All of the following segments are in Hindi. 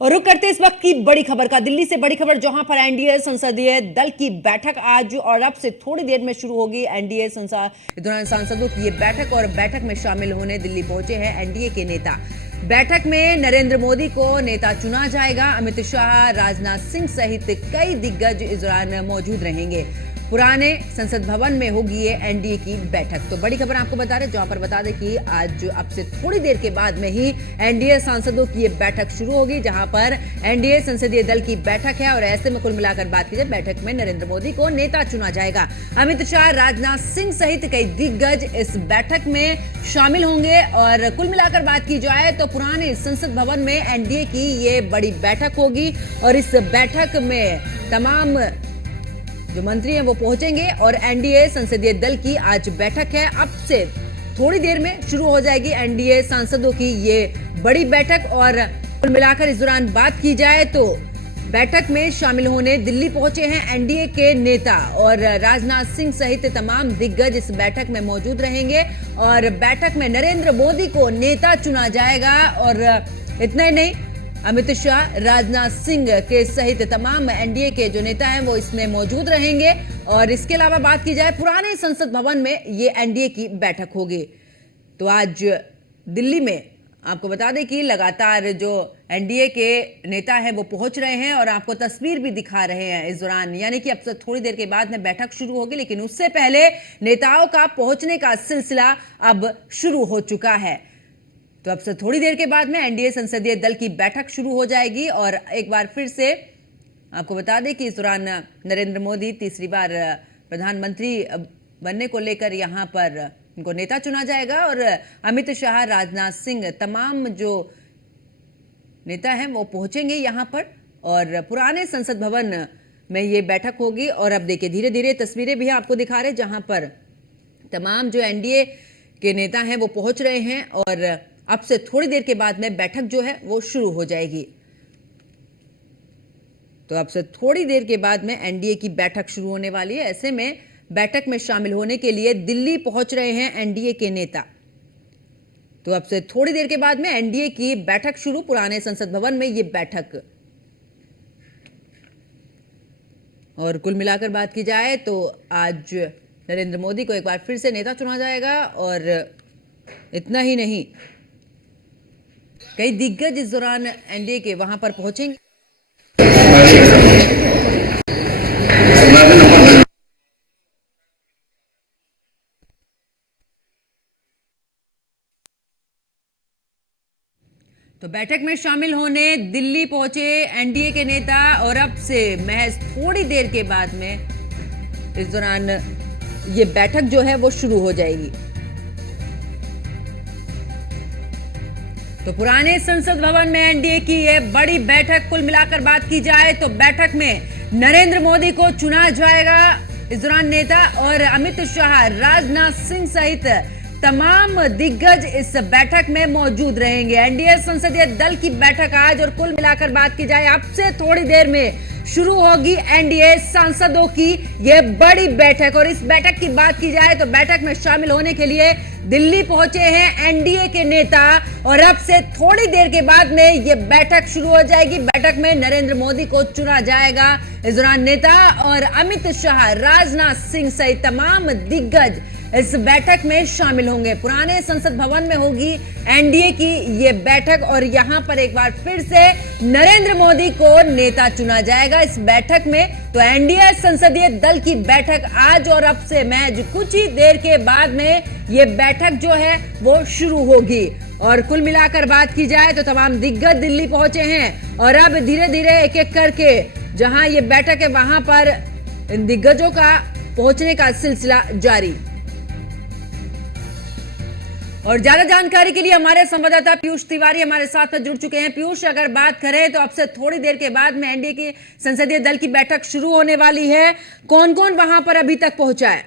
और रुक करते इस वक्त की बड़ी खबर का। दिल्ली से बड़ी खबर, जहां पर एनडीए संसदीय दल की बैठक आज और अब से थोड़ी देर में शुरू होगी। एनडीए सांसदों की ये बैठक, और बैठक में शामिल होने दिल्ली पहुंचे हैं एनडीए के नेता। बैठक में नरेंद्र मोदी को नेता चुना जाएगा। अमित शाह, राजनाथ सिंह सहित कई दिग्गज इस दौरान मौजूद रहेंगे। पुराने संसद भवन में होगी ये एनडीए की बैठक। तो बड़ी खबर आपको बता रहे, जहां पर बता दें कि आज अब से थोड़ी देर के बाद में ही एनडीए सांसदों की ये बैठक शुरू होगी, जहां पर एनडीए संसदीय दल की बैठक है। और ऐसे में कुल मिलाकर बात की जाए, बैठक में नरेंद्र मोदी को नेता चुना जाएगा। अमित शाह, राजनाथ सिंह सहित कई दिग्गज इस बैठक में शामिल होंगे। और कुल मिलाकर बात की जाए तो पुराने संसद भवन में एनडीए की ये बड़ी बैठक होगी, और इस बैठक में तमाम जो मंत्री हैं वो पहुंचेंगे। और एनडीए संसदीय दल की आज बैठक है, अब से थोड़ी देर में शुरू हो जाएगी एनडीए सांसदों की ये बड़ी बैठक। और कुल मिलाकर इस दौरान बात की जाए तो बैठक में शामिल होने दिल्ली पहुंचे हैं एनडीए के नेता, और राजनाथ सिंह सहित तमाम दिग्गज इस बैठक में मौजूद रहेंगे। और बैठक में नरेंद्र मोदी को नेता चुना जाएगा। और इतना ही नहीं, अमित शाह, राजनाथ सिंह के सहित तमाम एनडीए के जो नेता हैं वो इसमें मौजूद रहेंगे। और इसके अलावा बात की जाए, पुराने संसद भवन में ये एनडीए की बैठक होगी। तो आज दिल्ली में आपको बता दें कि लगातार जो एनडीए के नेता हैं वो पहुंच रहे हैं, और आपको तस्वीर भी दिखा रहे हैं इस दौरान। यानी कि अब से थोड़ी देर के बाद में बैठक शुरू होगी, लेकिन उससे पहले नेताओं का पहुंचने का सिलसिला अब शुरू हो चुका है। तो अब से थोड़ी देर के बाद में एनडीए संसदीय दल की बैठक शुरू हो जाएगी। और एक बार फिर से आपको बता दें कि इस दौरान नरेंद्र मोदी तीसरी बार प्रधानमंत्री बनने को लेकर यहां पर उनको नेता चुना जाएगा। और अमित शाह, राजनाथ सिंह, तमाम जो नेता हैं वो पहुंचेंगे यहां पर, और पुराने संसद भवन में ये बैठक होगी। और अब देखिए, धीरे धीरे तस्वीरें भी आपको दिखा रहे, जहां पर तमाम जो एनडीए के नेता हैं वो पहुंच रहे हैं। और अब से थोड़ी देर के बाद में बैठक जो है वो शुरू हो जाएगी। तो अब से थोड़ी देर के बाद में एनडीए की बैठक शुरू होने वाली है। ऐसे में बैठक में शामिल होने के लिए दिल्ली पहुंच रहे हैं एनडीए के नेता। तो अब से थोड़ी देर के बाद में एनडीए की बैठक शुरू, पुराने संसद भवन में ये बैठक। और कुल मिलाकर बात की जाए तो आज नरेंद्र मोदी को एक बार फिर से नेता चुना जाएगा। और इतना ही नहीं, कई दिग्गज इस दौरान एनडीए के वहां पर पहुंचेंगे। तो बैठक में शामिल होने दिल्ली पहुंचे एनडीए के नेता, और अब से महज थोड़ी देर के बाद में इस दौरान ये बैठक जो है वो शुरू हो जाएगी। तो पुराने संसद भवन में एनडीए की ये बड़ी बैठक, कुल मिलाकर बात की जाए तो बैठक में नरेंद्र मोदी को चुना जाएगा इस दौरान नेता। और अमित शाह, राजनाथ सिंह सहित तमाम दिग्गज इस बैठक में मौजूद रहेंगे। एनडीए संसदीय दल की बैठक आज, और कुल मिलाकर बात की जाए अब से थोड़ी देर में शुरू होगी एनडीए सांसदों की यह बड़ी बैठक। और इस बैठक की बात की जाए तो बैठक में शामिल होने के लिए दिल्ली पहुंचे हैं एनडीए के नेता, और अब से थोड़ी देर के बाद में यह बैठक शुरू हो जाएगी। बैठक में नरेंद्र मोदी को चुना जाएगा इस दौरान नेता, और अमित शाह, राजनाथ सिंह सहित तमाम दिग्गज इस बैठक में शामिल होंगे। पुराने संसद भवन में होगी एनडीए की ये बैठक, और यहां पर एक बार फिर से नरेंद्र मोदी को नेता चुना जाएगा इस बैठक में। तो एनडीए संसदीय दल की बैठक आज, और अब से महज कुछ ही देर के बाद में ये बैठक जो है वो शुरू होगी। और कुल मिलाकर बात की जाए तो तमाम दिग्गज दिल्ली पहुंचे हैं, और अब धीरे धीरे एक एक करके जहां ये बैठक है वहां पर इन दिग्गजों का पहुंचने का सिलसिला जारी। और ज्यादा जानकारी के लिए हमारे संवाददाता पीयूष तिवारी हमारे साथ जुड़ चुके हैं। पीयूष, अगर बात करें तो अब से थोड़ी देर के बाद में एनडीए की संसदीय दल की बैठक शुरू होने वाली है, कौन कौन वहां पर अभी तक पहुंचा है?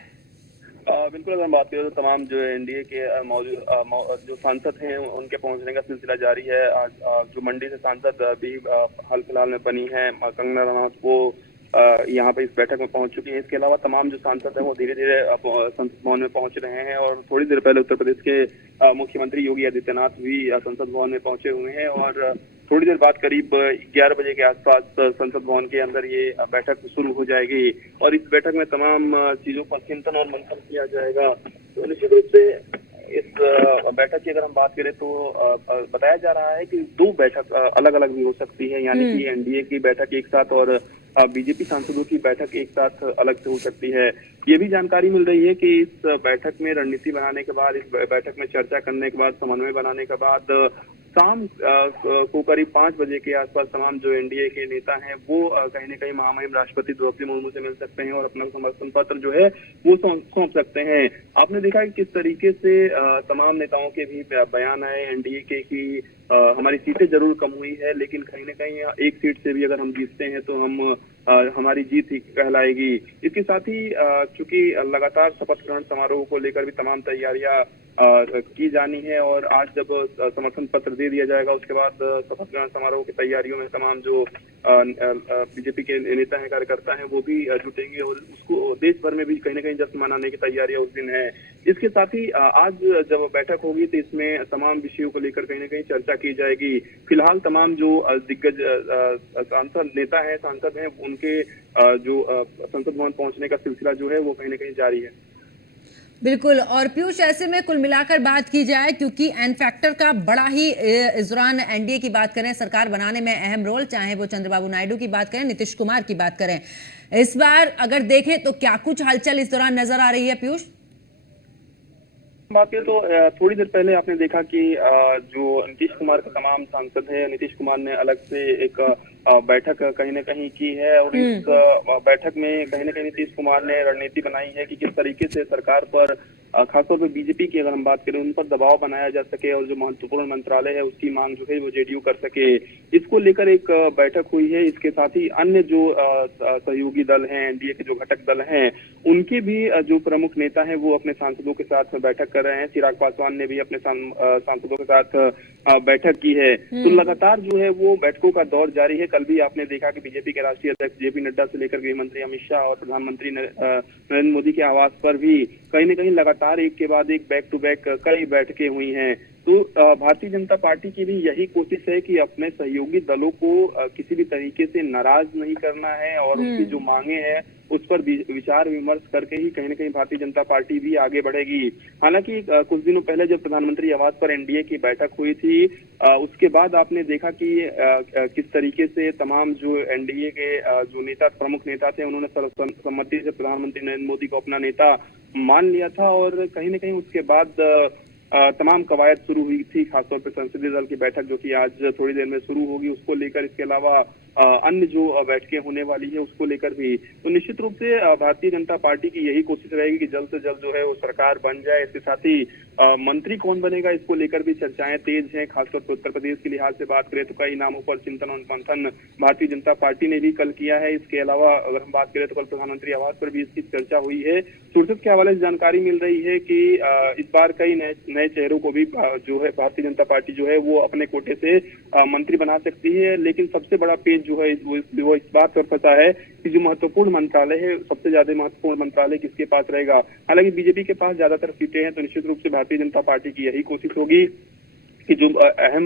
बिल्कुल, अगर हम बात करें तो तमाम जो एनडीए के मौजूद जो सांसद हैं उनके पहुंचने का सिलसिला जारी है। आज जो मंडी से सांसद भी हाल फिलहाल में बनी है, कंगना रनौत, वो यहाँ पे इस बैठक में पहुंच चुकी है। इसके अलावा तमाम जो सांसद हैं वो धीरे धीरे संसद भवन में पहुंच रहे हैं, और थोड़ी देर पहले उत्तर प्रदेश के मुख्यमंत्री योगी आदित्यनाथ भी संसद भवन में पहुंचे हुए हैं। और थोड़ी देर बाद करीब 11 बजे के आसपास संसद भवन के अंदर ये बैठक शुरू हो जाएगी और इस बैठक में तमाम चीजों पर चिंतन और मंथन किया जाएगा। तो निश्चित रूप से इस बैठक की अगर हम बात करें तो बताया जा रहा है कि 2 बैठक अलग अलग भी हो सकती है, यानी कि एनडीए की बैठक एक साथ और बीजेपी सांसदों की बैठक एक साथ अलग से हो सकती है। ये भी जानकारी मिल रही है कि इस बैठक में रणनीति बनाने के बाद, इस बैठक में चर्चा करने के बाद, समन्वय बनाने के बाद शाम को करीब 5 बजे के आसपास तमाम जो एनडीए के नेता हैं वो कहीं न कहीं महामहिम राष्ट्रपति द्रौपदी मुर्मू से मिल सकते हैं और अपना समर्थन पत्र जो है वो सौंप सकते हैं। आपने देखा कि किस तरीके से तमाम नेताओं के भी बयान आए एनडीए के कि हमारी सीटें जरूर कम हुई है, लेकिन कहीं न कहीं एक सीट से भी अगर हम जीतते हैं तो हमारी जीत ही कहलाएगी। इसके साथ ही चूंकि लगातार शपथ ग्रहण समारोह को लेकर भी तमाम तैयारियां की जानी है और आज जब समर्थन पत्र दे दिया जाएगा उसके बाद शपथ ग्रहण समारोह की तैयारियों में तमाम जो बीजेपी के नेता हैं, कार्यकर्ता हैं, वो भी जुटेंगे और उसको देश भर में भी कहीं न कहीं जश्न मनाने की तैयारियां उस दिन है। इसके साथ ही आज जब बैठक होगी तो इसमें तमाम विषयों को लेकर कहीं न कहीं चर्चा की जाएगी। फिलहाल तमाम जो दिग्गज सांसद हैं उनके जो संसद भवन पहुंचने का सिलसिला जो है वो कहीं न कहीं जारी है। बिल्कुल। और पीयूष, ऐसे में कुल मिलाकर बात की जाए, क्योंकि एन फैक्टर का बड़ा ही इस दौरान एनडीए की बात करें, सरकार बनाने में अहम रोल, चाहे वो चंद्रबाबू नायडू की बात करें, नीतीश कुमार की बात करें, इस बार अगर देखें तो क्या कुछ हलचल इस दौरान नजर आ रही है पीयूष? बात करें तो थोड़ी देर पहले आपने देखा कि जो नीतीश कुमार के तमाम सांसद हैं, नीतीश कुमार ने अलग से एक बैठक कहीं न कहीं की है और इस बैठक में कहीं न कहीं नीतीश कुमार ने रणनीति बनाई है कि किस तरीके से सरकार पर खासतौर पर बीजेपी की अगर हम बात करें उन पर दबाव बनाया जा सके और जो महत्वपूर्ण मंत्रालय है उसकी मांग जो है वो जेडीयू कर सके, इसको लेकर एक बैठक हुई है। इसके साथ ही अन्य जो सहयोगी दल हैं, एनडीए के जो घटक दल हैं, उनके भी जो प्रमुख नेता हैं वो अपने सांसदों के साथ बैठक कर रहे हैं। चिराग पासवान ने भी अपने सांसदों के साथ बैठक की है। तो लगातार जो है वो बैठकों का दौर जारी है। कल भी आपने देखा कि बीजेपी के राष्ट्रीय अध्यक्ष जेपी नड्डा से लेकर गृह मंत्री अमित शाह और प्रधानमंत्री नरेंद्र मोदी के आवास पर भी कहीं न कहीं लगातार एक के बाद एक बैक टू बैक कई बैठकें हुई हैं। तो भारतीय जनता पार्टी की भी यही कोशिश है कि अपने सहयोगी दलों को किसी भी तरीके से नाराज नहीं करना है और उनकी जो मांगे हैं उस पर विचार विमर्श करके ही कहीं न कहीं भारतीय जनता पार्टी भी आगे बढ़ेगी। हालांकि कुछ दिनों पहले जब प्रधानमंत्री आवास पर एनडीए की बैठक हुई थी, उसके बाद आपने देखा कि किस तरीके से तमाम जो एनडीए के जो नेता, प्रमुख नेता थे, उन्होंने सर्वसम्मति से प्रधानमंत्री नरेंद्र मोदी को अपना नेता मान लिया था और कहीं न कहीं उसके बाद तमाम कवायद शुरू हुई थी, खासतौर पर संसदीय दल की बैठक जो कि आज थोड़ी देर में शुरू होगी उसको लेकर। इसके अलावा अन्य जो बैठकें होने वाली है उसको लेकर भी। तो निश्चित रूप से भारतीय जनता पार्टी की यही कोशिश रहेगी कि जल्द से जल्द जो है वो सरकार बन जाए। इसके साथ ही मंत्री कौन बनेगा इसको लेकर भी चर्चाएं तेज हैं। खासतौर पर उत्तर प्रदेश के लिहाज से बात करें तो कई नामों पर चिंतन और मंथन भारतीय जनता पार्टी ने भी कल किया है। इसके अलावा अगर हम बात करें तो कल प्रधानमंत्री आवास पर भी इसकी चर्चा हुई है। सुर्खियों के हवाले से जानकारी मिल रही है कि इस बार कई नए चेहरों को भी जो है भारतीय जनता पार्टी जो है वो अपने कोटे से मंत्री बना सकती है। लेकिन सबसे बड़ा पेज जो है वो इस बात पर फंसा है कि जो महत्वपूर्ण मंत्रालय है, सबसे ज्यादा महत्वपूर्ण मंत्रालय किसके पास रहेगा। हालांकि बीजेपी के पास ज्यादातर सीटें हैं तो निश्चित रूप से भारतीय जनता पार्टी की यही कोशिश होगी कि जो अहम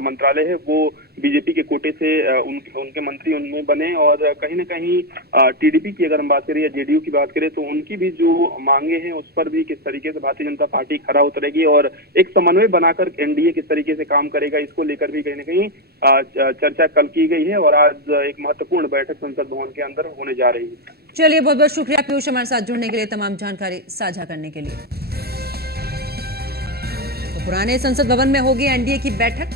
मंत्रालय है वो बीजेपी के कोटे से उनके मंत्री उनमें बने और कहीं न कहीं टीडीपी की अगर हम बात करें या जेडीयू की बात करें तो उनकी भी जो मांगे हैं उस पर भी किस तरीके से भारतीय जनता पार्टी खरा उतरेगी और एक समन्वय बनाकर एनडीए किस तरीके से काम करेगा, इसको लेकर भी कहीं न कहीं चर्चा कल की गई है और आज एक महत्वपूर्ण बैठक संसद भवन के अंदर होने जा रही है। चलिए, बहुत बहुत शुक्रिया पीयूष हमारे साथ जुड़ने के लिए, तमाम जानकारी साझा करने के लिए। पुराने संसद भवन में होगी एनडीए की बैठक।